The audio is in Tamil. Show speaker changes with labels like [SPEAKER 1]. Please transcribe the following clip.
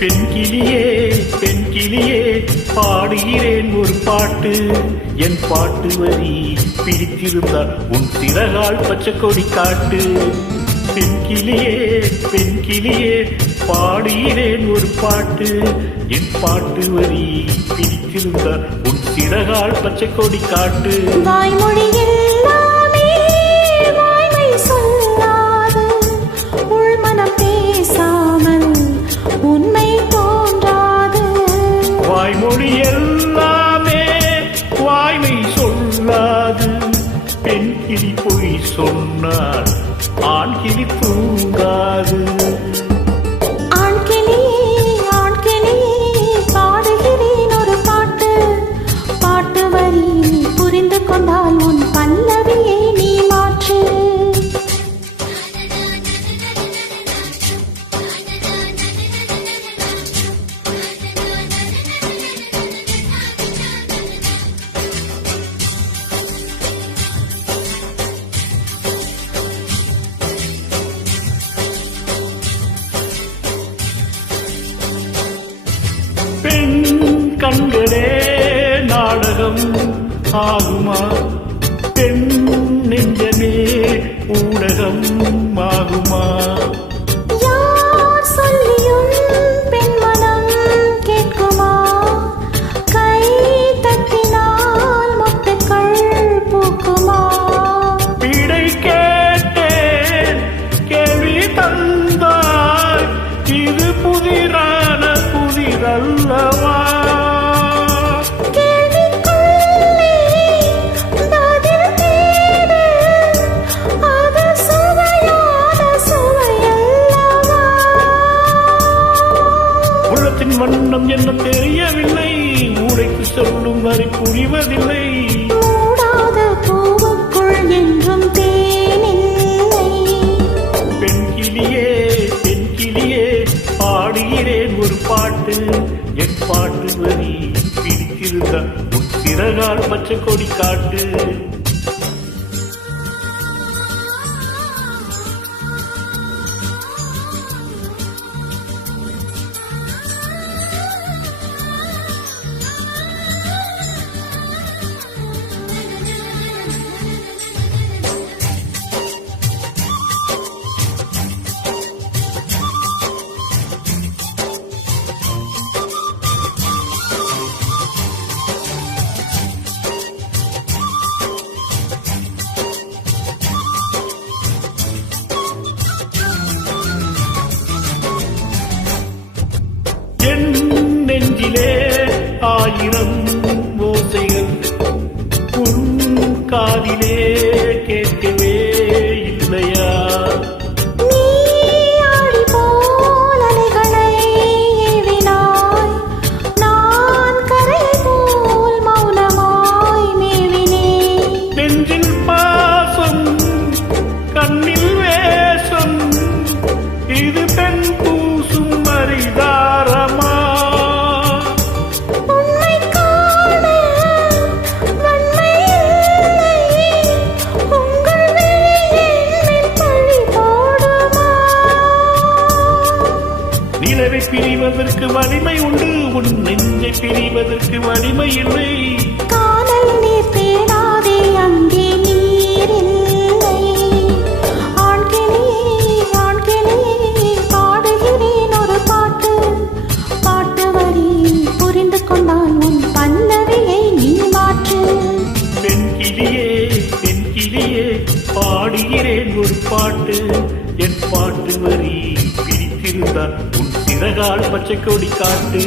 [SPEAKER 1] பெண்கிளியே பெண்கிளியே பாடுகிறேன் ஒரு பாட்டு. என் பாட்டு வரி பிடித்திருந்தால் உன் சிறகால் பச்சை கொடி காட்டு. பெண்கிளியே பெண்கிளியே பாடுகிறேன் ஒரு பாட்டு. என் பாட்டு வரி பிடித்திருந்தால் உன் சிறகால் பச்சை கொடி காட்டு.
[SPEAKER 2] வாய்மொழியில்
[SPEAKER 1] வாய்மொழி கண்களே நாடகம் ஆகுமா? பெண் நெஞ்சமே ஊடகம் ஆகுமா?
[SPEAKER 2] யார் சொல்லியும்
[SPEAKER 1] என்ன தெரியவில்லை ஊடைக்கு சொல்லும் வரை புரிவதில்லை.
[SPEAKER 2] மூடாத பூவுக்குள் என்றும் தேனில்லை
[SPEAKER 1] பெண் கிளியே பெண் கிளியே பாடுகிறேன் ஒரு பாட்டு. என் பாட்டு வரி பிடித்திருந்த உன் சிறகால் பச்சை கொடி காட்டு. பிரிவதற்கு வலிமை உண்டு. உன் நெஞ்சை பிரிவதற்கு வலிமை இல்லை.
[SPEAKER 2] காதல் நீர் தேடாதே அங்கே நீரில்லை ஆண்கிளி ஆண்கிளி பாடுகிறேன் ஒரு பாட்டு. பாட்டு வரி புரிந்து கொண்டால் உன் பல்லவியை நீ மாற்று.
[SPEAKER 1] பாடுகிறேன் ஒரு பாட்டு. என் பாட்டு வரி பிடித்திருந்தால் உன் சிறகால் பச்சை கொடி காட்டு.